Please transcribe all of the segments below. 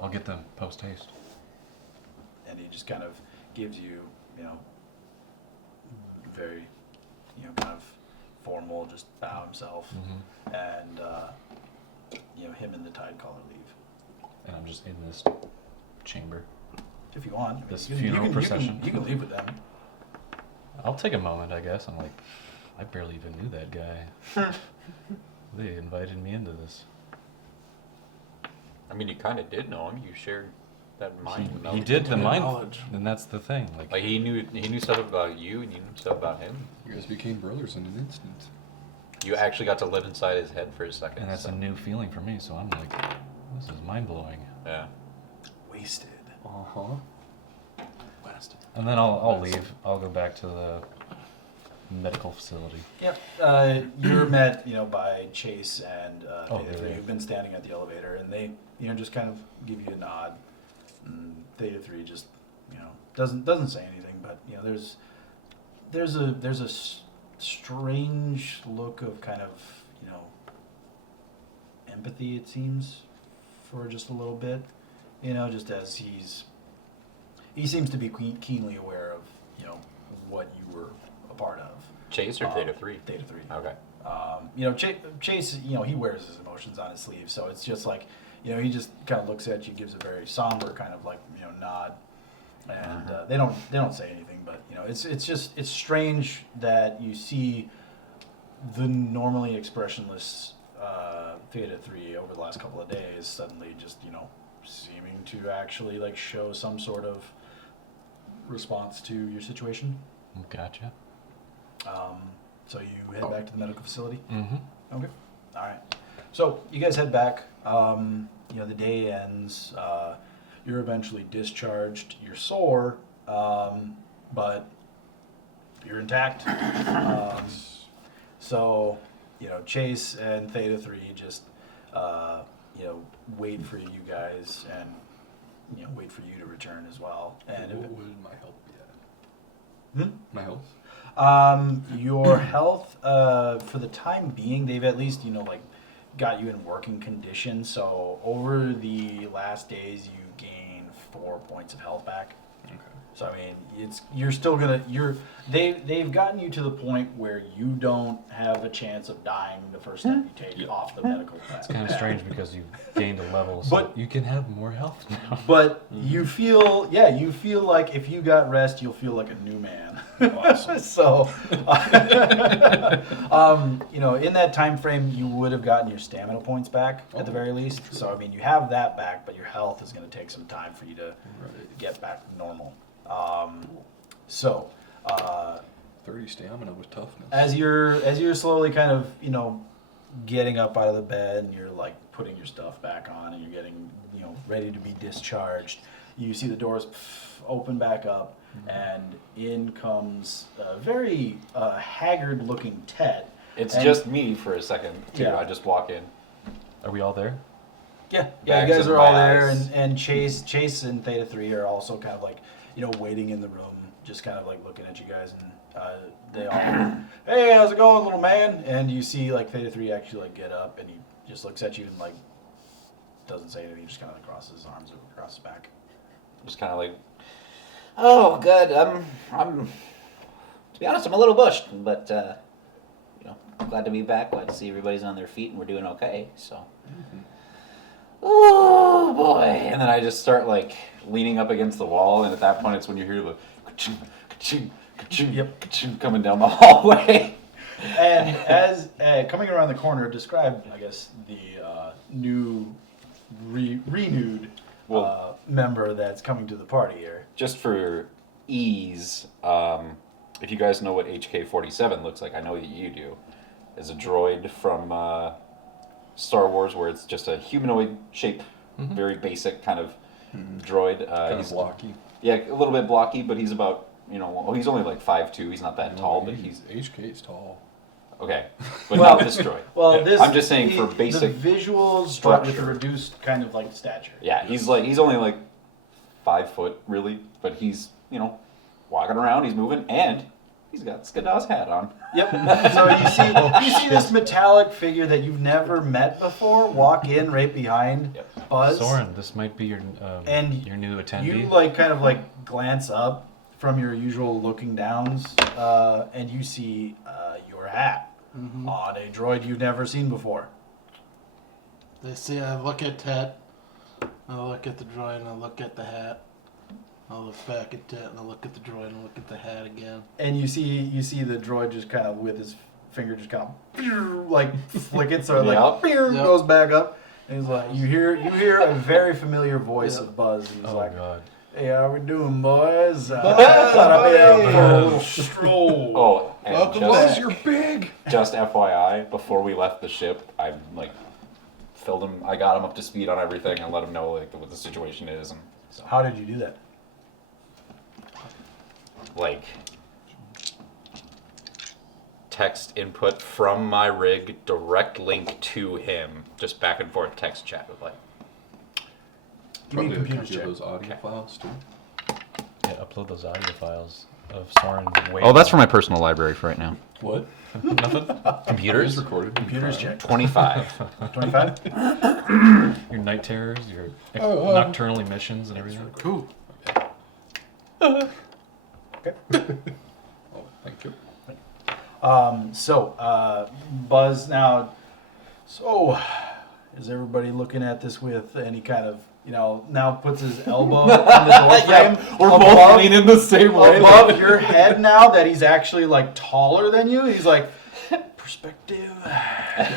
I'll get them post haste. And he just kind of gives you, very, kind of formal, just bow himself, and him and the Tide Caller leave. And I'm just in this chamber. If you want, This funeral procession. You can leave with them. I'll take a moment, I guess. I'm like, I barely even knew that guy. They invited me into this. I mean, you kind of did know him. You shared that mind. He did the mind, knowledge. and that's the thing. Like he knew stuff about you, and you knew stuff about him. You guys became brothers in an instant. You actually got to live inside his head for a second. and that's a new feeling for me. So I'm like, this is mind blowing. Yeah. Wasted. Blasted. And then I'll leave. I'll go back to the medical facility. Yep. You're met, by Chase and Oh, Theta 3. really? You've been standing at the elevator, and they, just kind of give you a nod. And Theta 3 just, doesn't say anything, but there's a strange look of kind of, empathy, it seems, for just a little bit. Just as he seems to be keenly aware of, what you were a part of. Chase or Theta 3? Theta 3. Okay. Chase, he wears his emotions on his sleeve, so it's just like, he just kind of looks at you, gives a very somber kind of like, nod, and they don't say anything, but it's strange that you see the normally expressionless Theta 3 over the last couple of days suddenly just seeming to actually like show some sort of response to your situation. Gotcha. So you head back to the medical facility? Mm-hmm. Okay. All right. So you guys head back. The day ends. You're eventually discharged. You're sore, but you're intact. So, Chase and Theta 3 just, wait for you guys and, wait for you to return as well. And What would my health be at? My health? Your health, for the time being, they've at least, got you in working condition. So over the last days, you gain 4 points of health back. Okay. So I mean, you're still gonna they've gotten you to the point where you don't have a chance of dying the first step you take off the medical plan. It's kind of strange because you've gained a level, so But- you can have more health now. But you feel like if you got rest, you'll feel like a new man. Awesome. So, in that time frame, you would have gotten your stamina points back at the very least. True. So, I mean, you have that back, but your health is going to take some time for you to Right. get back normal. 30 stamina with toughness. As you're slowly kind of getting up out of the bed and you're like putting your stuff back on and you're getting ready to be discharged, you see the doors open back up and in comes a very haggard looking Tet. It's And- just me for a second, too. Yeah. I just walk in. Are we all there? Yeah, Bags you guys in are all my there, eyes. and Chase and Theta 3 are also kind of like, waiting in the room, just kind of like looking at you guys, and they all, hey, how's it going, little man? And you see like Theta 3 actually like get up, and he just looks at you and like doesn't say anything, just kind of like crosses his arms across his back. Just kind of like, oh, good. I'm. To be honest, I'm a little bushed, but glad to be back. Glad to see everybody's on their feet and we're doing okay. So, oh boy! And then I just start like leaning up against the wall, and at that point, it's when you hear the ka-ching, ka-ching, ka-ching, Yep. ka-ching coming down the hallway. And as coming around the corner, describe, I guess, the new, renewed member that's coming to the party here. Just for ease, if you guys know what HK-47 looks like, I know that you do. Is a droid from Star Wars, where it's just a humanoid shape, very basic kind of droid. Kind of He's blocky. Yeah, a little bit blocky, but he's about he's only like 5'2". He's not that tall, but he's HK's tall. okay. But not this droid. Well, Yeah. I'm just saying for basic the visuals structure. with a reduced kind of like stature. Yeah, he's only like 5 foot really, but he's walking around, he's moving, and He's got Skadaw's hat on. Yep. So you see this metallic figure that you've never met before walk in right behind Buzz. Soren, this might be your new attendee. You kind of glance up from your usual looking downs, and you see your hat on a droid you've never seen before. They see I look at Tet, I look at the droid, and I look at the hat. I look back at Tet, and I look at the droid, and I look at the hat again. And you see the droid just kind of with his finger just kind of flick it, so it goes back up. And he's like, you hear a very familiar voice of Buzz. And he's God. Hey, how we doing, boys? Thought I'd be out for a little stroll. Oh, and Buzz, you're big. Just FYI, before we left the ship, I filled him. I got him up to speed on everything and let him know what the situation is. And so, How did you do that? text input from my rig, direct link to him, just back and forth text chat with Give me a Probably computer copy of check. those audio files too. Yeah, upload those audio files of Soren. Oh, that's for my personal library for right now. What? Nothing. It's Computers? recorded. Computers check. 25. 25? Your night terrors, your Oh, nocturnal emissions, and everything. Cool. Okay. Oh, thank you. Buzz now. So, is everybody looking at this with any kind of, now puts his elbow on the door frame? We're both leaning the same way. Above your head now that he's actually taller than you. He's like, perspective.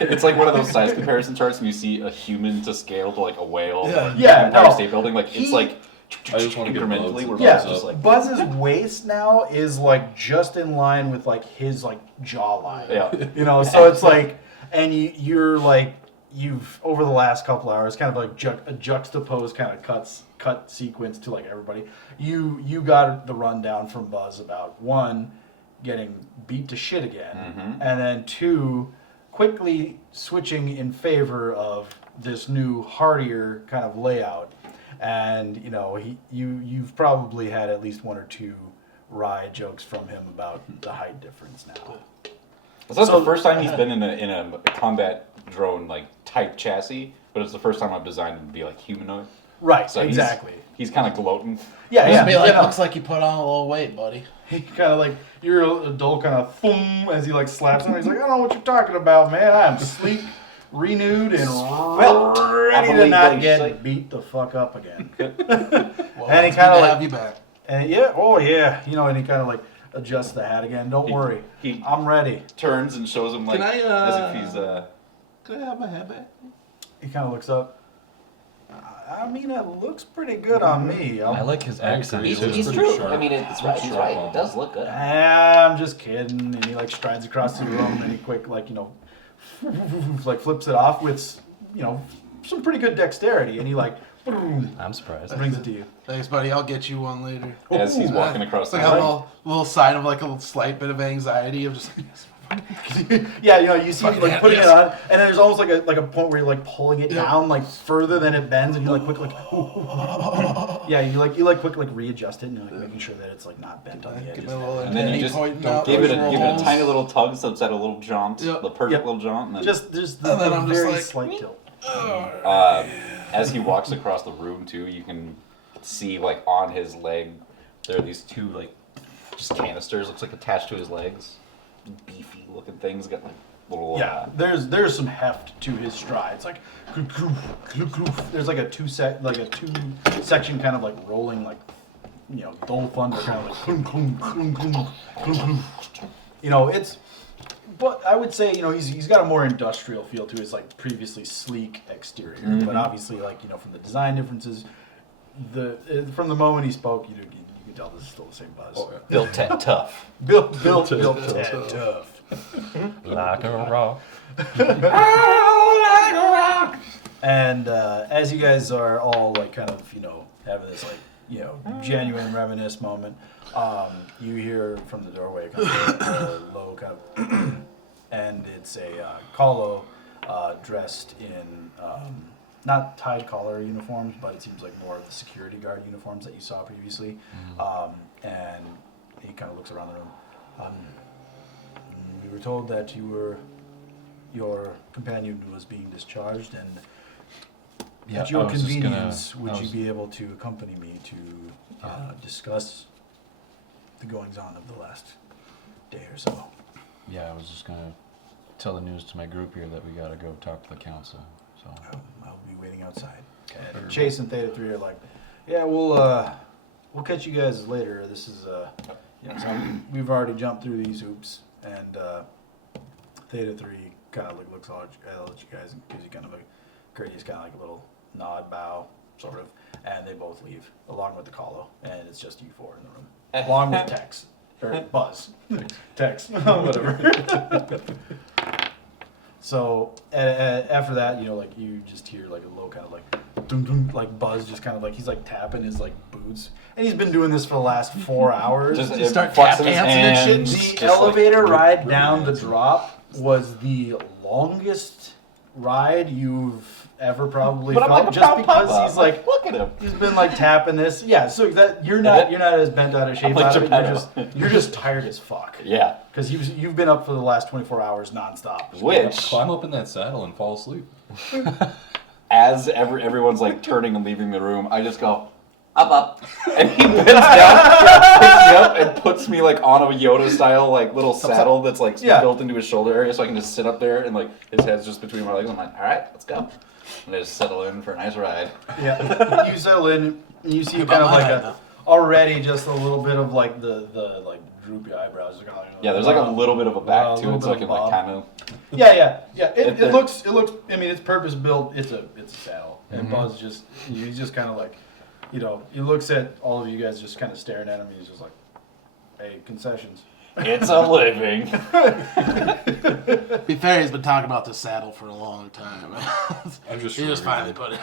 It's like one of those size comparison charts when you see a human to scale to a whale. Yeah, Empire no. State Building. It's I just want to get incrementally. We're Yeah, both just Buzz's waist now is just in line with his jawline. yeah. So it's and you've over the last couple hours kind of a juxtaposed kind of cut sequence to everybody. You got the rundown from Buzz about 1, getting beat to shit again, and then 2, quickly switching in favor of this new hardier kind of layout. And you've probably had at least 1 or 2 wry jokes from him about the height difference now. So that's the first time he's been in a combat drone type chassis, but it's the first time I've designed him to be humanoid. Right, So exactly. He's kind of gloating. Yeah, Must be looks like you put on a little weight, buddy. He kind of your adult kind of boom as he slaps him. He's like, I don't know what you're talking about, man. I am sleek, renewed, and ready to not get beat the fuck up again. Well, And he it's kind good of to have you back. and and he kind of adjusts the hat again. Don't worry, He I'm ready. turns and shows him Can I, as if he's Can I have my hat back? He kind of looks up. I mean, it looks pretty good on me. I like his accent agree. too. He's true. Sharp. I mean, it's right. He's right. It does look good. I'm just kidding. And he strides across the room and he quick flips it off with some pretty good dexterity, and he boom, I'm surprised. brings it to you. Thanks, buddy. I'll get you one later. As he's walking across It's the like a room. little sign of a little slight bit of anxiety of just. Yeah, you see him Fucking putting yes. it on, and then there's almost a point where you're pulling it down further than it bends, and you quick yeah, you quick readjust it, and you're making sure that it's not bent on the Give edges. me a little And then you antennae just pointing give out it those a rolls. tiny little tug, so it's at a little jaunt, Yep. the perfect Yep. little jaunt, and then Just And then I'm just very like, slight tilt. as he walks across the room too, you can see on his leg there are these 2 just canisters, looks attached to his legs, beefy looking things, got little Yeah, there's some heft to his stride. It's there's a two section kind of rolling dull thunder kind of clunk, clunk, clunk, clunk, clunk, clunk. It's, but I would say he's got a more industrial feel to his previously sleek exterior. But obviously from the design differences, from the moment he spoke, you can tell this is still the same Buzz. Oh, yeah. built tough. Built tough. Like a rock. And as you guys are all having this genuine reminisce moment, you hear from the doorway kind of a low kind of, and it's a Kahlo dressed in not tied collar uniforms, but it seems like more of the security guard uniforms that you saw previously. And he kind of looks around the room. We were told that your companion was being discharged, and Yeah, at your I was just gonna- convenience, I would you was- be able to accompany me to discuss the goings-on of the last day or so? Yeah, I was just gonna tell the news to my group here that we gotta go talk to the council. So I'll be waiting outside. Sure. And Chase and Theta 3 are like, yeah, we'll catch you guys later. This is we've already jumped through these hoops, and Theta 3 kind of like looks at you guys and gives you kind of a courteous kind of like a little nod, bow, sort of, and they both leave along with the Colo, and it's just you four in the room, along with Tex or Buzz, Tex, whatever. So after that, like you just hear like a low kind of like dum dum, like Buzz just kind of like he's like tapping his like boots, and he's been doing this for the last 4 hours. Just start flexing tap his dancing and shit. hands, The just elevator like, ride down the drop was the longest ride you've ever probably But I'm felt, like a just proud because papa. he's I'm like look at him. he's been like tapping this. Yeah, so that you're not as bent out of shape. I'm like out of it. Geppetto. You're just tired as fuck. Yeah. Because you've been up for the last 24 hours nonstop. Which, Climb up in that saddle and fall asleep. as everyone's like turning and leaving the room, I just go, up. And he bends down, picks me up, and puts me like on a Yoda style like little saddle that's like built into his shoulder area, so I can just sit up there and like his head's just between my legs. I'm like, all right, let's go. And I just settle in for a nice ride. Yeah, you settle in, and you see kind of like already just a little bit of like the like droopy eyebrows. Kind of like, Yeah, there's like a little bit of a back to little it, so I bit can of like bob. kind of. Yeah. It looks. I mean, it's purpose built. It's a saddle, and Buzz he's just kind of like, he looks at all of you guys just kind of staring at him. He's just like, hey, concessions. It's a living. To be fair, he's been talking about this saddle for a long time. I'm just He just sure, finally put it.